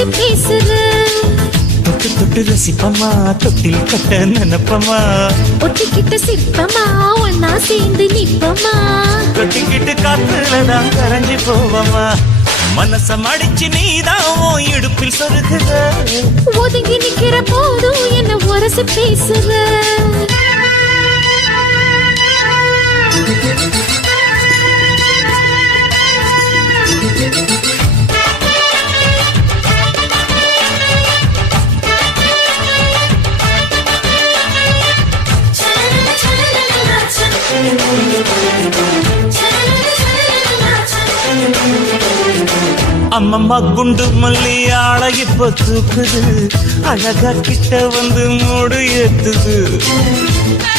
உரசி பேசுற. தொட்டு தொட்டு ரசிப்பமா தொட்டில் கட்ட நினைப்பமா. ஒட்டிக்கிட்ட சிற்பமா ஒன்னா சேர்ந்து நிப்பமா. தொட்டிக்கிட்டு காத்துலதான் கரைஞ்சி போவமா. மனச மடிச்சு நீதான் இடுப்பில் சொருகுற. ஒதுங்கி நிக்கிற போதும் என்ன உரசி பேசுற. அம்மம்மா குண்டு மல்லி ஆள இப்ப தூக்குது. அழகா கிட்ட வந்து மூடு ஏத்துது.